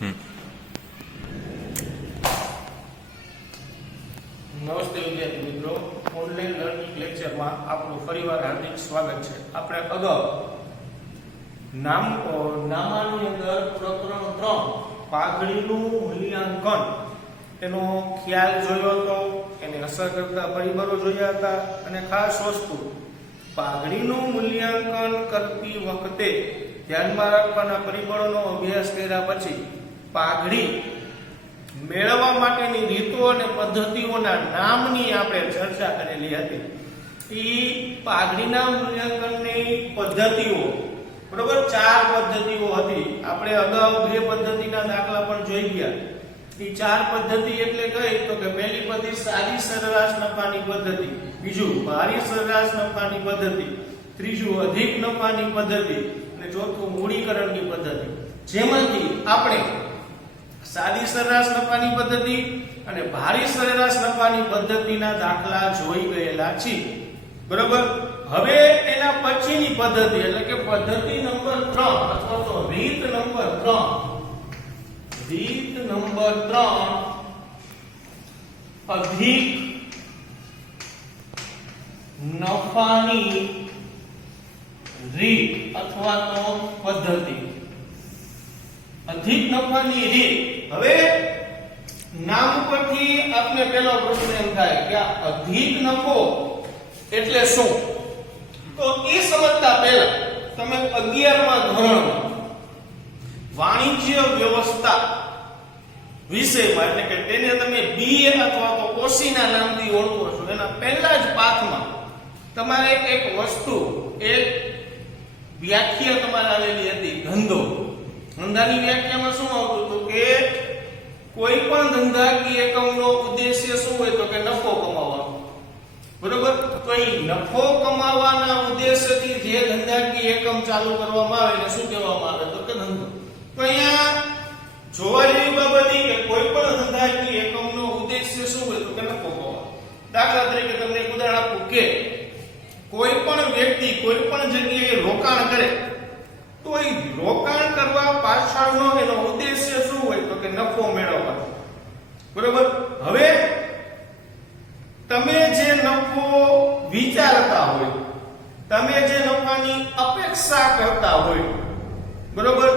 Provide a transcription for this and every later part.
નમસ્તે વિદ્યાર્થી મિત્રો, ઓનલાઈન લર્નિંગ લેક્ચરમાં આપનું ફરીવાર હાર્દિક સ્વાગત છે. આપણે અગાઉ નામાની અંદર પ્રકરણ 3 પાઘડીનું મૂલ્યાંકન એનો ખ્યાલ જોયો હતો, એને અસર કરતા પરિબળો જોયા હતા અને ખાસ વસ્તુ પાઘડીનું મૂલ્યાંકન કરતી વખતે ધ્યાનમાં રાખવાના પરિબળોનો અભ્યાસ કર્યા પછી પાઘડી મેળવવા માટેની રીતો અને પદ્ધતિઓના નામની આપણે ચર્ચા કરેલી હતી. ઈ પાઘડીના મૂલ્યાંકનની પદ્ધતિઓ બરોબર 4 પદ્ધતિઓ હતી. આપણે અગાઉ 2 પદ્ધતિના દાખલા પણ જોઈ ગયા. ઈ 4 પદ્ધતિ એટલે કઈ તો કે પહેલી પદ્ધતિ સાદી સરેરાશ નફાની પદ્ધતિ, બીજું ભારી સરેરાશ નફાની પદ્ધતિ, ત્રીજું અધિક નફાની પદ્ધતિ અને ચોથું મૂડીકરણની પદ્ધતિ. જેમાંથી આપણે સાદી સરેરાશ નફાની પદ્ધતિ અને ભારી સરેરાશ નફાની પદ્ધતિના દાખલા જોઈ ગયેલા છે. બરોબર. હવે એના પછીની પદ્ધતિ એટલે કે પદ્ધતિ નંબર 3 અથવા તો રીત નંબર 3 અધિક નફાની રીત અથવા તો પદ્ધતિ. અધિક નફાની રીત. હવે નામ પરથી આપને પહેલો પ્રશ્ન એમ થાય કે આ અધિક નફો એટલે શું? તો એ સમજતા પહેલા તમે 11મા ધોરણમાં વાણિજ્ય વ્યવસ્થા વિષયમાં એટલે કે તેને તમે બીએ અથવા તો ઓસીના નામથી ઓળખો છો એના પહેલા જ પાઠમાં તમારે એક વસ્તુ એક વ્યાખ્યા તમારે આવેલી હતી ધંધો. ધંધાની વ્યાખ્યામાં શું આવતું હતું કે કોઈ પણ ધંધાકીય એકમનો ઉદ્દેશ્ય શું હોય તો કે નફો કમાવવાનો. બરોબર. તો એ નફો કમાવાના ઉદ્દેશ્યથી જે ધંધાકીય એકમ ચાલુ કરવામાં આવે એને શું કહેવામાં આવે તો કે ધંધો. તો અહીંયા જોવા જેવી બાબત એ કે કોઈ પણ ધંધાકીય એકમનો ઉદ્દેશ્ય શું હોય તો કે નફો કમાવાનો. દાખલા તરીકે તમને એક ઉદાહરણ આપું કે કોઈ પણ વ્યક્તિ કોઈ પણ જગ્યાએ રોકાણ કરે તો એ રોકાણ કરવા પાછળનો એનો ઉદ્દેશ્ય શું હોય તો કે નફો મેળવવાનો. બરોબર. હવે તમે જે નફો વિચારતા હોય, તમે જે નફાની અપેક્ષા કરતા હોય, બરોબર,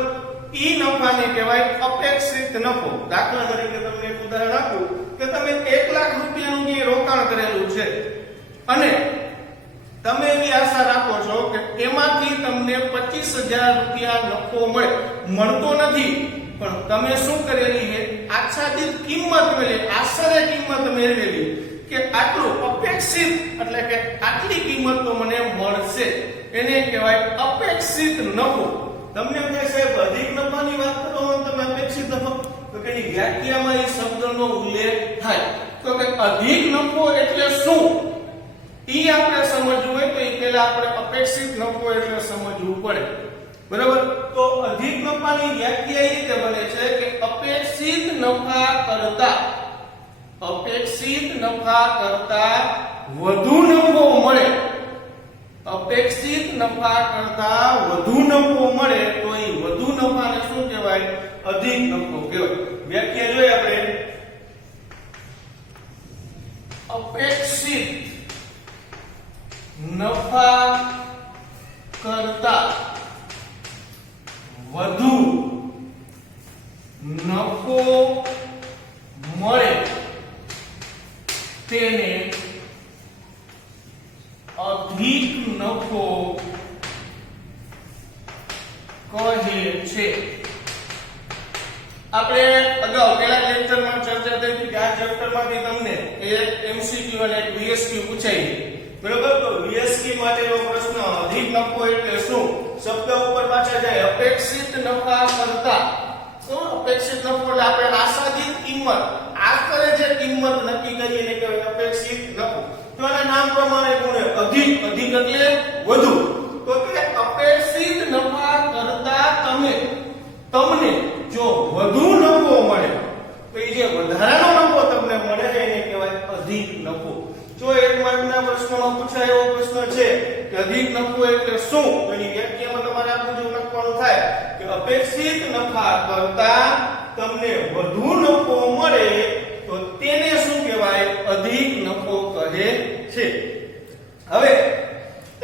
ઈ નફાને કહેવાય અપેક્ષિત નફો. દાખલા તરીકે તમને એક ઉદાહરણ આપું કે તમે 1 લાખ રૂપિયાનું જે રોકાણ કરેલું છે અને તમે એવી આશા રાખો છો કે એમાંથી તમને 25,000 રૂપિયા નફો મળતો નથી, પણ તમે શું કરેલી છે આચ્છાદિત કિંમત મેળવી, આશરે કિંમત મેળવેલી કે આટલું અપેક્ષિત એટલે કે આટલી કિંમત તો મને મળશે, એને કહેવાય અપેક્ષિત નફો. તમને એમ થાય સાહેબ અધિક નફાની વાત કરો અને તમે અપેક્ષિત નફો, તો કે એની વ્યાખ્યામાં એ શબ્દનો ઉલ્લેખ થાય. તો કે અધિક નફો એટલે શું ઈ આપણે સમજવું હોય તો એ પહેલા આપણે અપેક્ષિત નફો એટલે સમજવું પડે. બરાબર. તો અધિક નફાની વ્યાખ્યા એ રીતે બને છે કે અપેક્ષિત નફા કરતા વધુ નફો મળે. અપેક્ષિત નફા કરતા વધુ નફો મળે તો એ વધુ નફાને શું કહેવાય? અધિક નફો કહેવાય. વ્યાખ્યા જોઈએ આપણે. અપેક્ષિત નફા કરતા વધુ નફો મળે તેને અધિક નફો કહે છે. આપણે અગાઉ પહેલા લેક્ચરમાં ચર્ચા થઈ હતી કે આ ચેપ્ટરમાંથી તમને એક એમસીક્યુ અને એક વીએસક્યુ પૂછાય છે. બરોબર. તો વીએસક્યુ માટેનો પ્રશ્ન અધિક નફો એટલે શું? શબ્દ ઉપર પાછા જાય અપેક્ષિત નફા કરતા. તો અપેક્ષિત નફો એટલે આપણે આશાદિત કિંમત, આખરે જે કિંમત નક્કી કરી એને કહેવાય અપેક્ષિત નફો. તો આના નામ પ્રમાણે ગુણે અધિક એટલે વધુ. તો કે અપેક્ષિત નફા કરતા તમને જો વધુ નફો મળે તો એ જે વધારાનો નફો તમને મળે એને કહેવાય અધિક નફો. જો એક માર્કના પ્રશ્નમાં પૂછાય એવો પ્રશ્ન છે કે અધિક નફો એટલે શું, તો એની વ્યાખ્યામાં તમારે આ મુજબ લખવાનું થાય કે અપેક્ષિત નફા કરતા તમને વધુ નફો મળે તો તેને શું કહેવાય? અધિક નફો કહે છે. હવે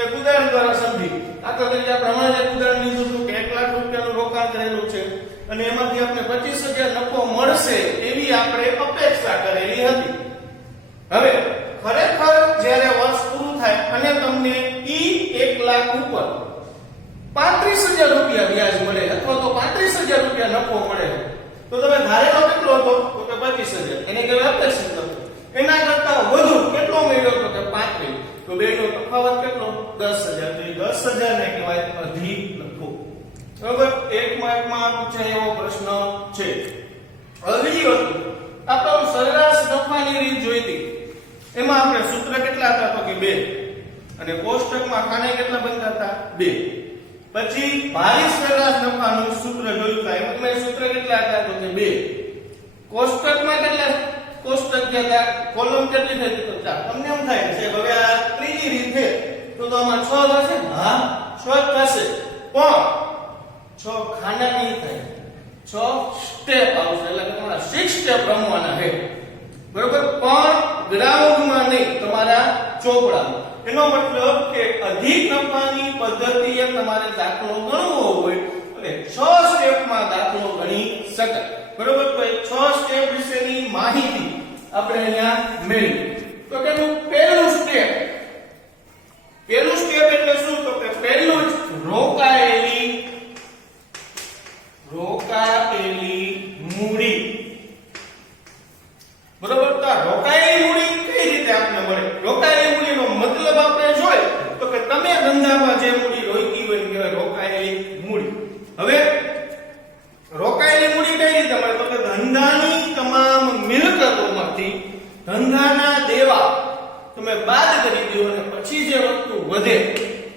એક ઉદાહરણ દ્વારા સમજી. દાખલા તરીકે આપણે હમણાં જ એક ઉદાહરણ લીધું હતું કે 1 લાખ રૂપિયાનું રોકાણ કરેલું છે અને એમાંથી આપણે 25,000 નફો મળશે એવી આપણે અપેક્ષા કરેલી હતી. હવે ખરેખર જ્યારે વર્ષ પૂરું થાય અને તમને ઈ 1 લાખ ઉપર 35,000 રૂપિયા વ્યાજ મળે અથવા તો 35,000 રૂપિયા નફો મળે તો તમે ધારેલો કેટલો હતો? તો કે 25,000. એને કહેવાય અપેક્ષિત નફો. એના કરતા વધુ કેટલો મળ્યો? તો કે 35. તો બેનો તફાવત કેટલો? 10,000. તો એ 10,000 ને કહેવાય અધિક નફો. બરાબર? એકમાં પૂછાય એવો પ્રશ્ન છે. હવે બીજી વસ્તુ, આપણે સરેરાશ નફાની રીત જોઈ હતી. એમાં આપણે સૂત્ર કેટલા હતા? તો કે 2. અને કોષ્ટકમાં ખાને કેટલા બનતા હતા? 2. પછી ભારિત સરેરાશ નફાનું સૂત્ર જોયું હતા. એમાં તમે સૂત્ર કેટલા હતા? તો કે 2. કોષ્ટકમાં કેટલા કોષ્ટક હતા? કોલમ કેટલી થઈ? તો 4. તમને એમ થાય છે હવે આ ત્રીજી રીત છે તો આમાં 6 હશે? હા 6 થશે, પણ 6 ખાના નહીં થાય, 6 સ્ટેપ આવશે. એટલે કે તમારા 6 સ્ટેપ રમવાના છે. બરોબર? પણ ગ્રાઉન્ડમાં નહીં, તમારા ચોપડામાં. એનો મતલબ કે અધિક નફાની પદ્ધતિએ તમારે દાખલો ગણવો હોય એટલે 6 સ્ટેપમાં દાખલો ગણી શકાય. બરોબર? તો એ 6 સ્ટેપ વિશેની માહિતી આપણે અહીંયા મેળવી. તો કે પહેલું સ્ટેપ એટલે શું? તો કે પહેલું જ રોકાયેલી મૂડી. બરોબર? તો રોકાયેલી મૂડી કઈ રીતે આપણને મળે? રોકાયેલી મૂડીનો મતલબ આપણે જોઈએ તો કે તમે ધંધામાં જે મૂડી રોકી હોય એને કહેવાય રોકાયેલી મૂડી. હવે રોકાયેલી મૂડી કઈ રીતે મળે? તો કે ધંધાની તમામ મિલકતોમાંથી ધંધાના દેવા તમે બાદ કરી દો અને પછી જે વસ્તુ વધે,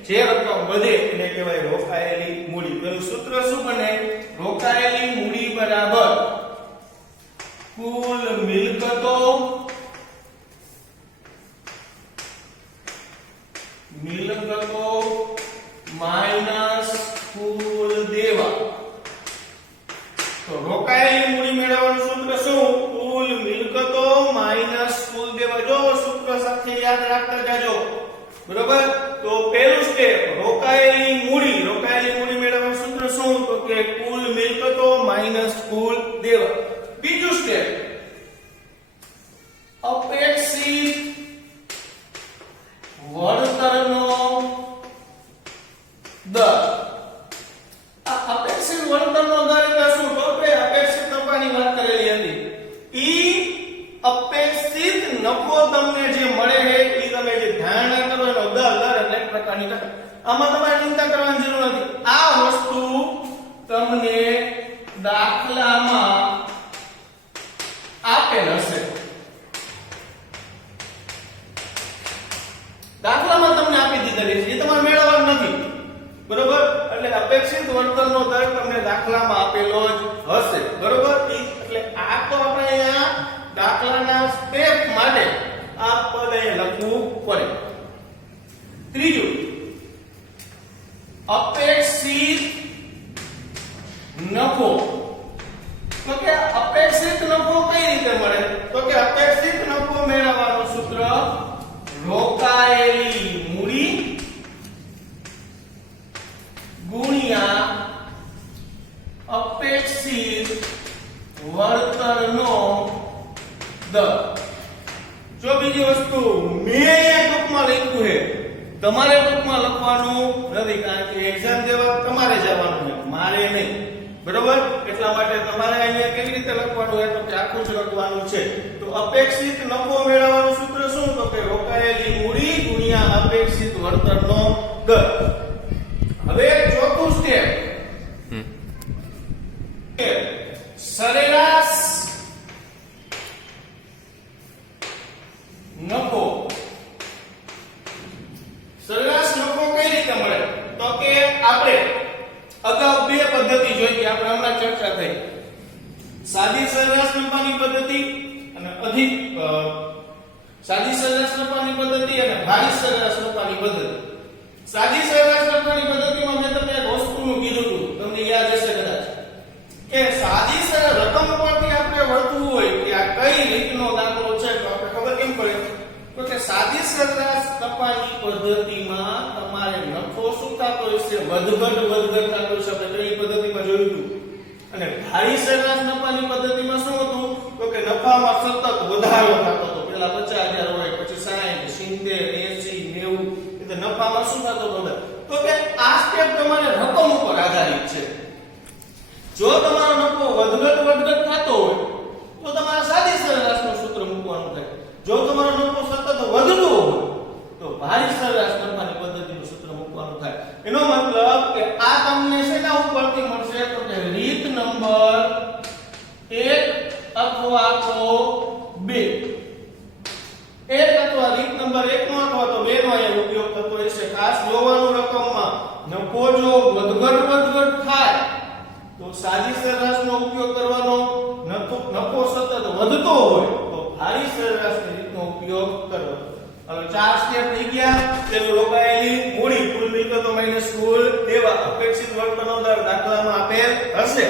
જે રકમ વધે એને કહેવાય રોકાયેલી મૂડી. તેનું સૂત્ર શું બને? રોકાયેલી મૂડી બરાબર કુલ મિલકતો માઈનસ કુલ દેવા. તો રોકાયેલી મૂડી મેળવવાનું સૂત્ર શું? કુલ મિલકતો માઈનસ કુલ દેવા. જો સૂત્ર સાથે યાદ રાખતા જાજો. બરોબર? તો પહેલું સ્ટેપ રોકાયેલી મૂડી મેળવવાનું સૂત્ર શું? તો કે કુલ મિલકતો માઈનસ કુલ દેવા. બીજું સ્ટેપ અપેક્ષિત વળતરનો દર. આ અપેક્ષિત વળતરનો દર એટલે શું? તો કે અપેક્ષિત નફાની વાત કરેલી હતી. ઈ અપેક્ષિત નફો તમને જે મળે છે ઈ તમે જે ધારણા કરો એનો દર એટલે એક પ્રકારની ટકા. આમાં તમારે ચિંતા કરવાની જરૂર નથી. આ વસ્તુ તમને દાખલામાં આપેલ હશે. દાખલામાં તમને આપી દીધેલી છે, એ તમારે મેળવવાનું નથી. બરોબર? એટલે અપેક્ષિત વળતરનો દર તમને દાખલામાં આપેલો જ હશે. બરોબર? એટલે આ તો આપણે અહીંયા દાખલાના સ્ટેપ માટે આ પદ લખવું પડે. ત્રીજું અપેક્ષિત નફો. તો કે અપેક્ષિત નફો કઈ રીતે મળે? તો કે અપેક્ષિત નફો મેળવવાનું સૂત્ર રોકાયેલી મૂડી ગુણ્યા અપેક્ષિત વળતરનો દર. જો બીજી વસ્તુ મેં ટૂંકમાં લખ્યું છે, તમારે ટૂંકમાં લખવાનું નથી, કારણ કે એક્ઝામ દેવા તમારે જવાનું છે, મારે નહીં. બરોબર? એટલા માટે તમારે અહીંયા કેવી રીતે લખવાનું હોય? તો કે આખું જ લખવાનું છે. તો અપેક્ષિત નફો મેળવવાનું સૂત્ર શું? તો કે રોકાયેલી મૂડી ગુણ્યા અપેક્ષિત વળતરનો દર. હવે ચોથું સ્ટેપ સરેરાશ નફો. સરેરાશ નફો કઈ રીતે મળે? તો કે આપણે અગાઉ બે પદ્ધતિ જોઈ, આપણે હમણાં ચર્ચા થઈ. સાદી સરેરાશ નફાની પદ્ધતિ અને સાદી સરેરાશ નફાની પદ્ધતિ અને ભારિત સરેરાશ નફાની પદ્ધતિ. સાદી સરેરાશ નફાની પદ્ધતિમાં મેં તમને એક વસ્તુનું કીધું હતું, તમને યાદ હશે કદાચ, કે સાદી સરેરાશ રકમ નફાની પદ્ધતિમાં તમારે નફો શું થતો હશે? વધઘટ થતો હશે. આપણે પેલી પદ્ધતિમાં જોયું હતું. અને ભારી સરેરાશ નફાની પદ્ધતિમાં શું હતું? તો કે નફામાં સતત વધારો થતો હતો. પેલા 50,000 હોય, પછી 60, 70, 80, 90, એટલે નફામાં શું થતો હતો? તો કે આ સ્ટેપ તમારે રકમ ઉપર આધારિત છે. જો તમારો નફો વધઘટ થતો હોય તો તમારે સાદી સરેરાશનું સૂત્ર મૂકવાનું થાય. જો તમારો નફો સતત વધતો હોય તો ભારી સરેરાશ નફાની પદ્ધતિનું સૂત્ર મૂકવાનું થાય. એનો મતલબ કે આ તમને શેના ઉપરથી મળશે? તો કે રીત નંબર 1 અથવા તો 2. 1 અથવા રીત નંબર 1 નો અથવા તો 2 નો અહીંયા ઉપયોગ થતો હશે. ખાસ જોવાનું રકમમાં નફો જો વધઘટ થાય તો સાદી સરેરાશનો ઉપયોગ કરવાનો. નફો સતત વધતો હોય તો ભારી સરેરાશની રીતનો ઉપયોગ કરવાનો. હવે 4 સ્ટેપ થઈ ગયા. પેલું રોકાયેલી મૂડી કુલ મિલકતો માઈનસ કુલ દેવા અપેક્ષિત વળતરનો દર દાખલામાં આપેલ હશે.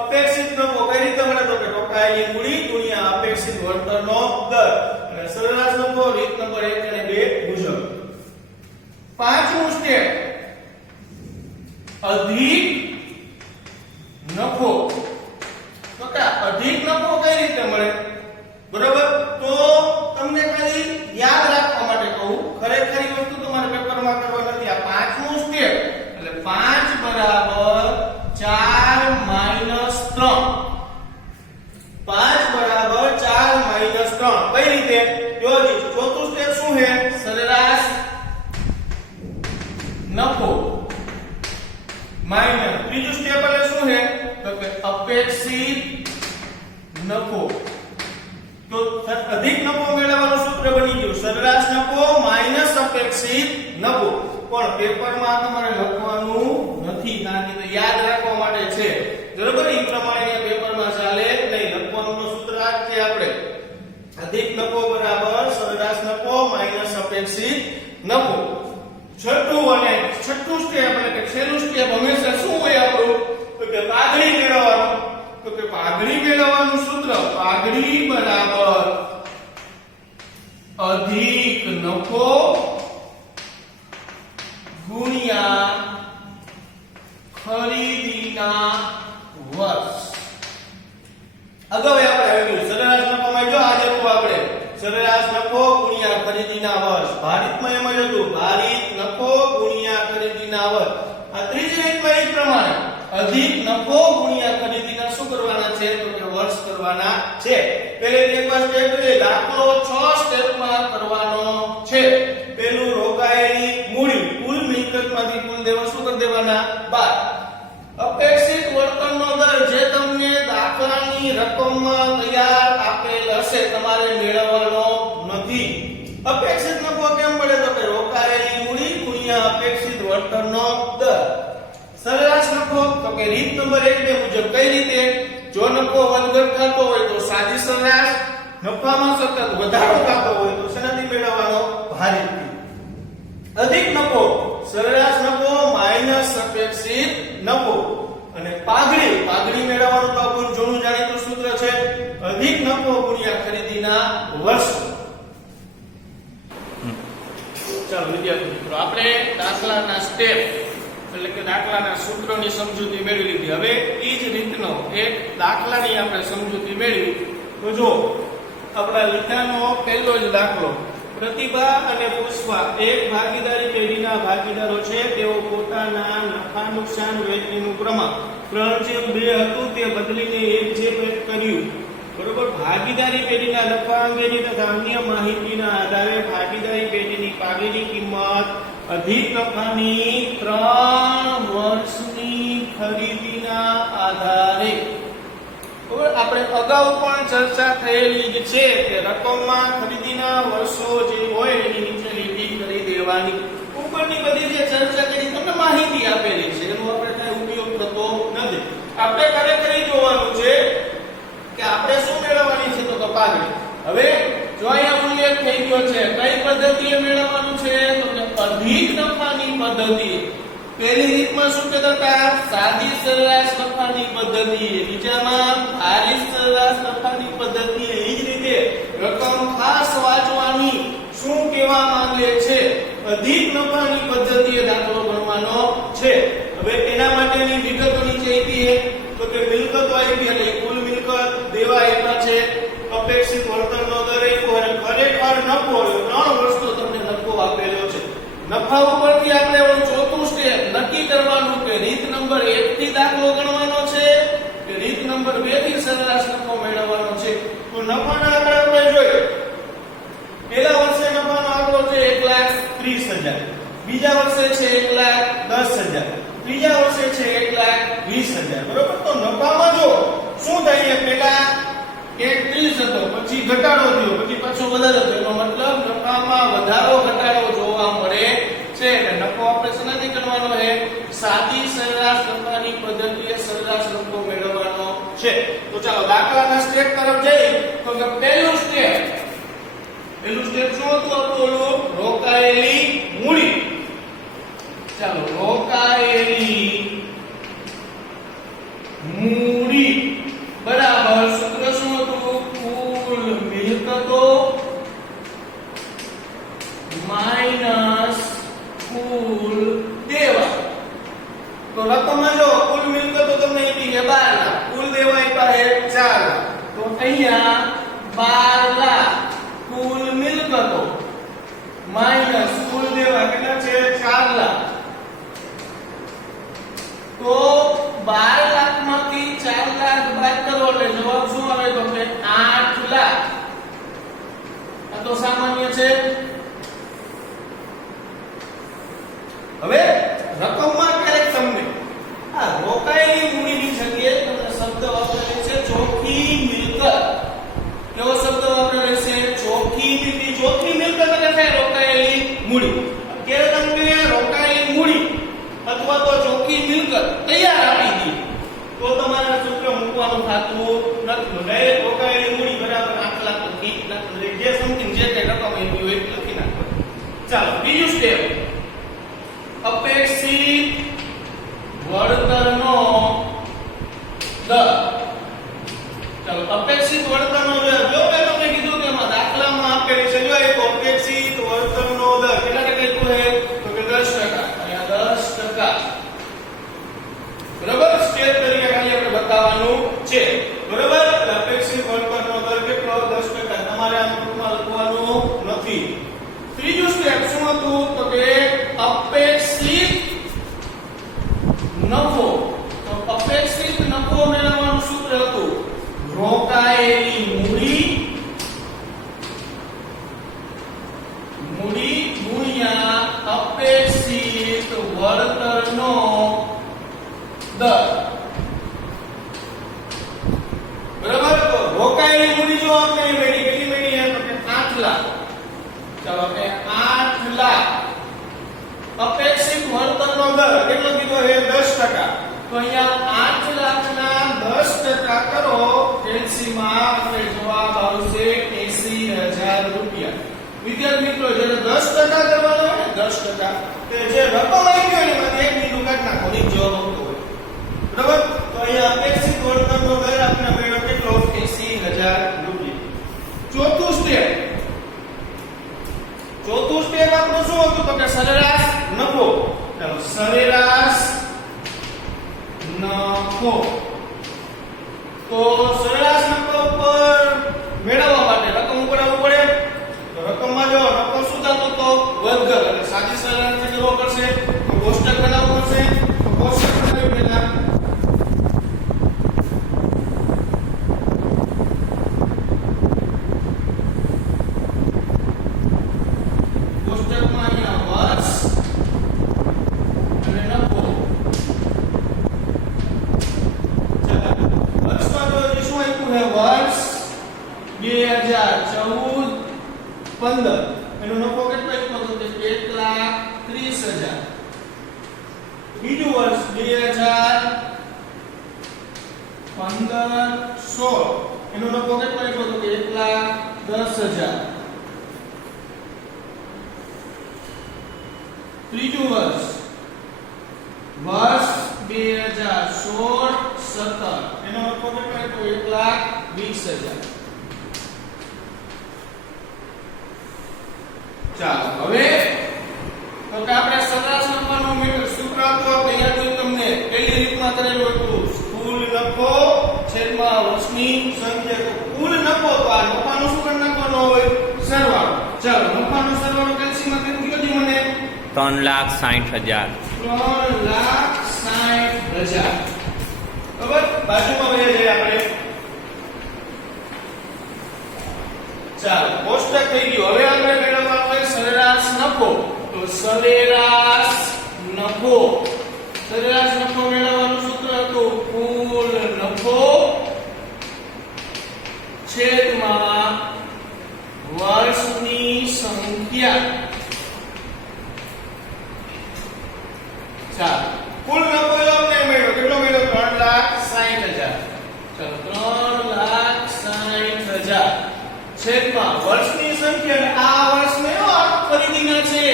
અપેક્ષિત નફો કઈ રીતે મળે? તો કે રોકાયેલી મૂડી ગુણ્યા અપેક્ષિત વળતરનો દર અને સરેરાશ નફો રીત નંબર 1 અને 2 મુજબ. પાંચમું સ્ટેપ અધિક નફો. તો કે અધિક નફો કઈ રીતે મળે? બરોબર, તો તમને ખાલી યાદ રાખવા માટે કહું. ખરેખર એ વસ્તુ તમારે પેપરમાં કરવા નથી. આ પાંચમું સ્ટેપ એટલે 5 બરાબર 4 માઈનસ 3. 5 બરાબર 4 માઈનસ 3 કઈ રીતે? જો ચોથું સ્ટેપ શું છે? સરેરાશ નફો માઈનસ ત્રીજું સ્ટેપ એટલે શું છે? તો કે અપેક્ષિત નફો. તો અધિક નફો મેળવવાનું સૂત્ર બની ગયું સરેરાશ નફો માઈનસ અપેક્ષિત નફો. પણ પેપરમાં તમારે લખવાનું નથી, કારણ કે યાદ રાખવા માટે છે. બરોબર, એ પ્રમાણે પેપરમાં ચાલે નહીં. લખવાનું સૂત્ર આ છે આપણે અધિક નફો બરાબર સરેરાશ નફો માઈનસ અપેક્ષિત નફો. છઠ્ઠું સ્ટેપ એટલે કે છેલ્લું સ્ટેપ હંમેશા શું હોય આપણું? તો કે પાઘડી મેળવવાનું. તો કે પાઘડી મેળવવાનું સૂત્ર પાઘડી બરાબર અધિક નફો ગુણ્યા ખરીદીના વર્ષ. અગાઉ આપણે આવ્યું સરેરાશ નફોમાં જો આજે તો આપણે સરેરાશ નફો ગુણ્યા ખરીદીના વર્ષ. ભારિતમાં એમ જ હતું ભારિત નફો ગુણ્યા ખરીદીના વર્ષ. આ ત્રીજી રીતમાં એ પ્રમાણે અધિક નફો ગુણ્યા ખરીદીના શું કરવાના છે? તો કે વર્ષ કરવાના છે. પહેલેથી એકવાર સ્ટેપ જોઈએ. દાખલો 6 સ્ટેપમાં કરવાનો છે. પહેલું રોકાયેલી મૂડી કુલ મિલકતમાંથી કુલ દેવા શું કરી દેવાના? 12. અપેક્ષિત વળતરનો દર જે તમને દાખલાની રકમમાં તૈયાર આપેલ હશે તમારે મેળવવાનો નથી. અપેક્ષિત નફો કેમ મળે? તો કે રોકાયેલી મૂડી ગુણ્યા અપેક્ષિત વળતરનો દર. સરેરાશ નફો તો કે રીત નંબર 1 મુજબ કઈ રીતે? જો નફો વધઘટ થતો હોય તો સાદી સરેરાશ, નફામાં સતત વધારો થતો હોય તો શેનાથી મેળવવાનો? ભારિતથી. અધિક નફો સરેરાશ નફો માઈનસ અપેક્ષિત નફો. અને પાઘડી મેળવવાનું તો આપણું જૂનું જાણીતું સૂત્ર છે અધિક નફો ગુણ્યા ખરીદીના વર્ષ. ચાલો વિદ્યાર્થી મિત્રો, આપણે દાખલાના સ્ટેપ એટલે કે દાખલાના સૂત્રોની સમજૂતી મેળવી લીધી. હવે એ જ રીતનો એક દાખલાની આપણે સમજૂતી મેળવી. તો જો આપણા લીધાનો પહેલો જ દાખલો, પ્રતિભા અને પુષ્પા એક ભાગીદારી પેઢીના ભાગીદારો છે. તેઓ પોતાના નફા નુકસાન વહેંચણીનું પ્રમાણ 3/2 હતું તે બદલીને 1/1 કર્યું. બરોબર, ભાગીદારી પેઢીના નફા અંગેની તથા અન્ય માહિતીના આધારે ભાગીદારી પેઢીની પાગેલી કિંમત અધિક નફાની 3 વર્ષની ખરીદીના આધારે. આપણે અગાઉ પણ ચર્ચા થયેલી જ છે કે રકમમાં ખરીદીના વર્ષો જે હોય એની નીચે લીટી કરી દેવાની. ઉપરની બધી જે ચર્ચા કરી તમને માહિતી આપેલી છે, એનો આપણે કઈ ઉપયોગ થતો નથી. આપણે ખરેખર જોવાનું છે કે આપણે શું મેળવવાની છે? તો પાઘડી. હવે જો અહીંયા ઉલ્લેખ થઈ ગયો છે કઈ પદ્ધતિએ મેળવવાનું છે? તો કે અધિક નફાની પદ્ધતિ. પહેલી રીતમાં શું કહેતા હતા? સાદી સરેરાશ નફાની પદ્ધતિ. બીજામાં ભારી સરેરાશ નફાની પદ્ધતિ. એ જ રીતે રકમ ખાસ વાંચવાની. શું કહેવા માંગે છે? અધિક નફાની પદ્ધતિએ દાખલો ગણવાનો છે. હવે એના માટેની વિગતો નીચે આપી છે. તો કે મિલકતો આપી એટલે કુલ મિલકત, દેવા આપ્યા છે, અપેક્ષિત વળતરનો દર આપ્યો અને ખરેખર નફો, ત્રણ વસ્તુ તમને નફો આપેલો છે. નફા ઉપરથી આપણે ઓલું ચોથું સ્ટેપ નક્કી કરવાનું કે રીત નંબર 1 થી દાખલો ગણવાનો છે કે રીત નંબર 2 થી સરેરાશ નફો મેળવવાનો છે. તો નફાના આંકડા આપણે જોઈએ. પહેલા વર્ષે નફાનો આંકડો છે 1,30,000, બીજા વર્ષે છે 1,10,000, ત્રીજા વર્ષે છે 1,20,000. બરોબર. તો નફામાં જો શું થાય છે, પહેલા 1,30 હતો, પછી ઘટાડો થયો, પછી પાછો વધારો થયો. એનો મતલબ નફામાં વધારો ઘટાડો જોવા મળે છે. એટલે નફો આપણે શેનાથી ગણવાનો છે? સાદી સરેરાશ નફાની પદ્ધતિએ સરેરાશ નફો મેળવવાનો છે. તો ચાલો દાખલાના સ્ટેપ તરફ જઈએ. તો કે પહેલું સ્ટેપ શું હતું? આપણું રોકાયેલી મૂડી. ચાલો રોકાયેલી મૂડી બરાબર સૂત્ર શું હતું? કુલ મિલકતો માઈનસ કુલ દેવા. તો રકમમાં જો કુલ મિલકતો તમને આપી છે 12 લાખ, કુલ દેવા આપ્યા છે 4 લાખ. તો અહીંયા 12 લાખ કુલ મિલકતો માઈનસ કુલ દેવા કેટલા છે? 4 લાખ. તો 12 લાખમાંથી 4 લાખ બાદ કરો એટલે જવાબ શું આવે? તો કે 8 લાખ. આ તો સામાન્ય છે. હવે રકમમાં ક્યારેક તમને આ રોકાયેલી મૂડીની જગ્યાએ તમને શબ્દ વાપરેલો છે ચોખ્ખી મિલકત. કેવો શબ્દ વાપરેલો છે? ચોખ્ખી મિલકત. ચોખ્ખી મિલકત એટલે થાય રોકાયેલી મૂડી. અત્યારે તમને રોકાયેલી મૂડી અથવા તો ચોખ્ખી મિલકત તૈયાર આપી દી તો તમારે સૂત્ર મૂકવાનું થતું નથી. ડાયરેક્ટ રોકાયેલી મૂડી બરાબર 8 લાખ લખી નાખો. જે સમથિંગ જે કઈ રકમ આપી હોય એ લખી નાખો. ચાલો બીજું સ્ટેપ અપેક્ષિત વળતરનો દર. ચાલો અપેક્ષિત વળતરનો દર જો મેં તમને કીધું કે એમાં દાખલામાં આપેલી છે. જો એક અપેક્ષિત વળતરનો દર કેટલા ટકા છે? તો કે 10%. અહીંયા 10%. બરાબર. સ્ટેપ તરીકે ખાલી આપણે બતાવવાનું છે. બરાબર. એટલે અપેક્ષિત વળતરનો દર કેટલો? 10%. તમારે આ ગ્રુપમાં લખવાનું નથી. ત્રીજું સ્ટેપ શું હતું? તો કે અપેક્ષિત નફો. તો અપેક્ષિત નફો મેળવવાનું સૂત્ર હતું રોકાયેલી મૂડી ગુણ્યા અપેક્ષિત વળતરનો દર. બરાબર. તો રોકાયેલી મૂડી જો આપણે મેળવી કેટલી મેળવી? તો કે 8 લાખ. ચાલો આપણે 8 લાખ. અપેક્ષિત વળતરનો દર કેટલો કીધો છે? 10%. તો અહીંયા 8 લાખના 10% કરો એલસીમાં એટલે જવાબ આવશે 80,000 રૂપિયા. વિદ્યાર્થી મિત્રો જ્યારે 10% કરવાનો હોય ને 10% તે જે રકમ આવી હોય એમાંથી એક બિંદુ કાઢી નાખો એક જવાબ આવતો હોય. બરાબર. તો અહીંયા અપેક્ષિત વળતરનો દર આપણે મેળવ્યો કેટલો? 80,000 રૂપિયા. ચોથું સ્ટેપ આપણું શું હતું? તો કે સરેરાશ નફો. ચાલો સરેરાશ નફો. તો સરેરાશ નફો ઉપર મેળવવા માટે રકમ ઉપર આવવું પડે. તો રકમમાં જો નફો શું થતો તો વધઘટ એટલે સાદી સરેરાશ કરવો પડશે. તો કોષ્ટક બનાવવું પડશે. તો કોષ્ટક બનાવી પહેલા વર્ષ 2014-15 એનો નફો કેટલો આપ્યો તો 1,30,000. બીજું વર્ષ 2015-16 એનો નફો કેટલો આપ્યો તો 1,10,000. ત્રીજું વર્ષ 2016-17 એનો નફો કેટલો આપ્યો 1,20,000. ચાલો હવે તો કે આપણે સરેરાશ નફાનું સૂત્ર આપો તો અહીંયા જોઈ તમને પહેલી રીતમાં કરેલું હતું કુલ નફો છેદમાં વર્ષની સંખ્યા. તો કુલ નફો તો આ નફાનું શું કરી નાખવાનું હોય સરવાળો. ચાલો નફાનો સરવાળો કેલ્સીમાં કેટલું કીધું મને 3,60,000. 3,60,000. બરાબર બાજુમાં વહી જઈએ આપણે. ચાલો કોષ્ટક થઈ ગયું. હવે આપણે મેળવવાનો છે સરેરાશ નફો. તો સરેરાશ નફો મેળવવાનું સૂત્ર હતું કુલ નફો છેદમાં વર્ષની સંખ્યા. ચાલો કુલ નફો આપણે મેળવ્યો કેટલો મેળવ્યો 3,60,000. ચાલો 3,60,000 છેદમાં વર્ષની સંખ્યા. અને આ વર્ષ મેળવો ખરીદીના છે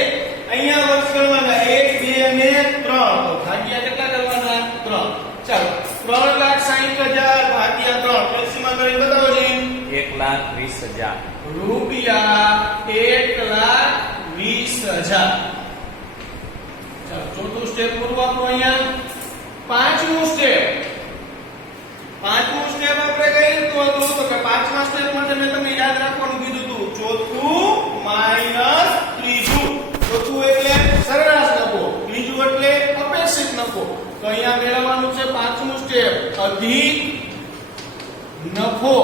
અહીંયા વર્ષ ગણવાના 1 2 અને 3. તો ભાગ્યા કેટલા કરવાના 3. ચાલો 3,60,000 ભાગ્યા 3 કેલ્સીમાં કરી બતાવો જી. 1,20,000. રૂપિયા 1,20,000. ચાલો ચોથું સ્ટેપ પૂરું આપણું અહીંયા. પાંચમું સ્ટેપ આપણે કઈ રીતનું હતું તો કે પાંચમા સ્ટેપ માટે મેં તમને યાદ રાખવાનું કીધું હતું ચોથું માઈનસ ત્રીજું. ચોથું એટલે સરેરાશ નફો, ત્રીજું એટલે અપેક્ષિત નફો. તો અહીંયા મેળવવાનું છે પાંચમું સ્ટેપ અધિક નફો.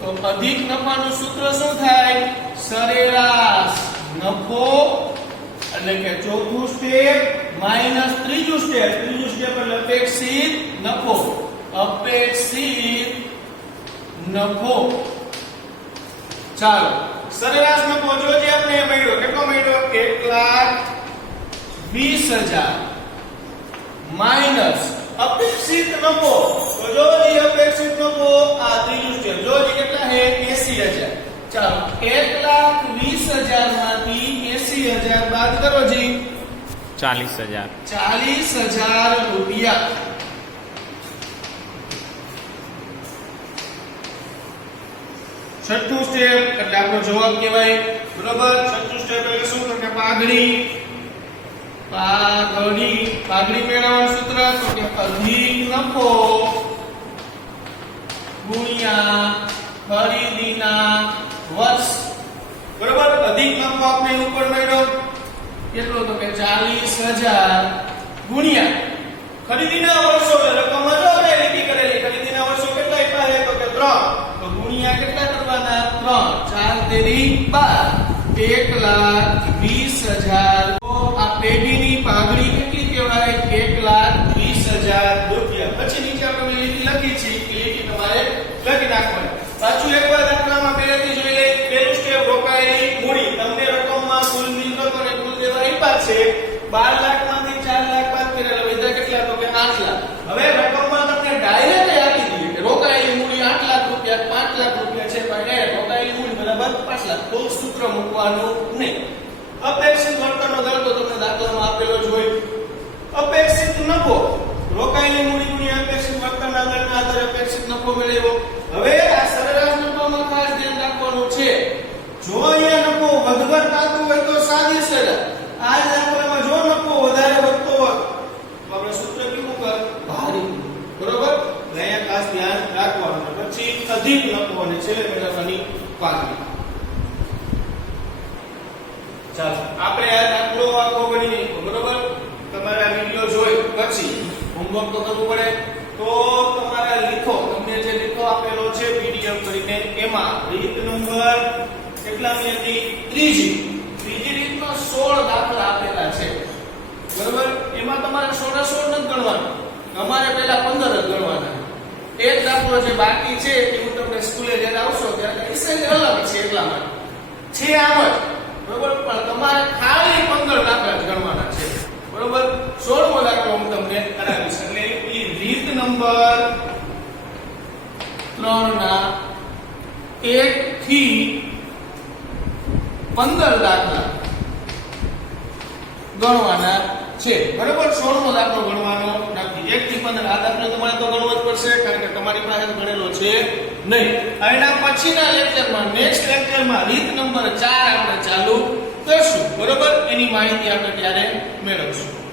તો અધિક નફાનું સૂત્ર શું થાય સરેરાશ નફો. એટલે કે ચોથું સ્ટેપ માઈનસ ત્રીજું સ્ટેપ એટલે અપેક્ષિત નફો. ચાલો સરેરાશ નફો જો જે આપણે મળ્યો કેટલો મળ્યો 1,20,000 માઈનસ અપેક્ષિત નફો. તો જો જે અપેક્ષિત નફો આ ત્રીજું સ્ટેપ જો જે કેટલા છે 80,000. ચાલો 1,20,000 માંથી 80,000 બાદ કરો જી 40,000. 40,000 રૂપિયા. છઠ્ઠું સ્ટેપ એટલે આપણો જવાબ કહેવાય. બરોબર છઠ્ઠું સ્ટેપ એટલે શું તો કે પાઘડી મેળવવાનું સૂત્ર તો કે અધિક નફો ગુણ્યા ખરીદીના વર્ષ. બરોબર અધિક નફો આપણે ઉપર મેળવ્યો કેટલો તો કે 40,000 ગુણ્યા ખરીદીના વર્ષો. રકમ જો આપણે લીટી કરેલી ખરીદીના વર્ષો કેટલા આપ્યા છે તો કે 3. તો ગુણ્યા કેટલા કરવાના 3 4 તેરી 12. 1,20,000. તો આ પેઢીની પાઘડી કેટલી કહેવાય 1,20,000 રૂપિયા. પછી નીચે આપણે લીટી લખી છે કે લીટી તમારે લખી નાખવાની. પાછું એકવાર દાખલામાં પહેલેથી જોઈ લે. પહેલું સ્ટેપ રોકાયેલી મૂડી. તમને રકમમાં કુલ મિલકતો અને કુલ દેવા આપ્યા છે 12 લાખમાંથી 4 લાખ બાદ કરેલા વધ્યા કેટલા તો કે 8 લાખ. હવે રકમમાં તમને ડાયરેક્ટ આપી દીધી કે રોકાયેલી મૂડી 8 લાખ રૂપિયા 5 લાખ રૂપિયા છે પણ એ રોકાયેલી મૂડી બરાબર 5 લાખ. તો સૂત્ર મૂકવાનું નહીં. અપેક્ષિત વળતરનો દર તો તમને દાખલામાં આપેલો જ હોય. અપેક્ષિત નફો રોકાયેલી મૂડી ગુણ્યા અપેક્ષિત વળતરના દરના આધારે અપેક્ષિત નફો મેળવ્યો. હવે આ સરેરાશ નફામાં ખાસ ધ્યાન રાખવાનું છે જો અહીંયા નફો વધઘટ થતું હોય તો સાદી સરેરાશ. આ દાખલામાં જો નફો વધારે વધતો હોય તો આપણે સૂત્ર કેવું કર ભારી. બરોબર અહીંયા ખાસ ધ્યાન રાખવાનું. પછી અધિક નફો અને છેલ્લે મેળવવાની પાઘડી. ચાલો આપણે આ દાખલો આખો ગણી નાખ્યો. બરોબર તમારે આ વિડિયો જોઈ પછી હોમવર્ક તો કરવું પડે. તો તમારા લીખો તમને જે લીખો આપેલો છે પીડીએફ કરીને એમાં રીત નંબર કેટલાની હતી ત્રીજી રીતમાં 16 દાખલા આપેલા છે. બરોબર એમાં તમારે 16 નથી ગણવાનું. તમારે પહેલા 15 જ ગણવાના. એક દાખલો જે બાકી છે એ હું તમને સ્કૂલે જ્યારે આવશો ત્યારે વિષય અલગ છે એટલા માટે છે આમ જ. બરોબર પણ તમારે ખાલી 15 દાખલા જ ગણવાના છે. બરોબર 16મો દાખલો હું તમને કરાવીશ. એટલે એ રીત નંબર 3 ના 1 થી 15 દાખલા ગણવાના છે. બરોબર 16મો દાખલો ગણવાનો નથી. 1 થી 15 આ દાખલો તમારે તો ગણવો જ પડશે કારણ કે તમારી પાસે ગણેલો છે નહીં. એના પછીના લેક્ચરમાં નેક્સ્ટ લેક્ચરમાં રીત નંબર 4 આપણે ચાલુ કરશું. બરોબર, એની માહિતી આપણે ત્યારે મેળવશું.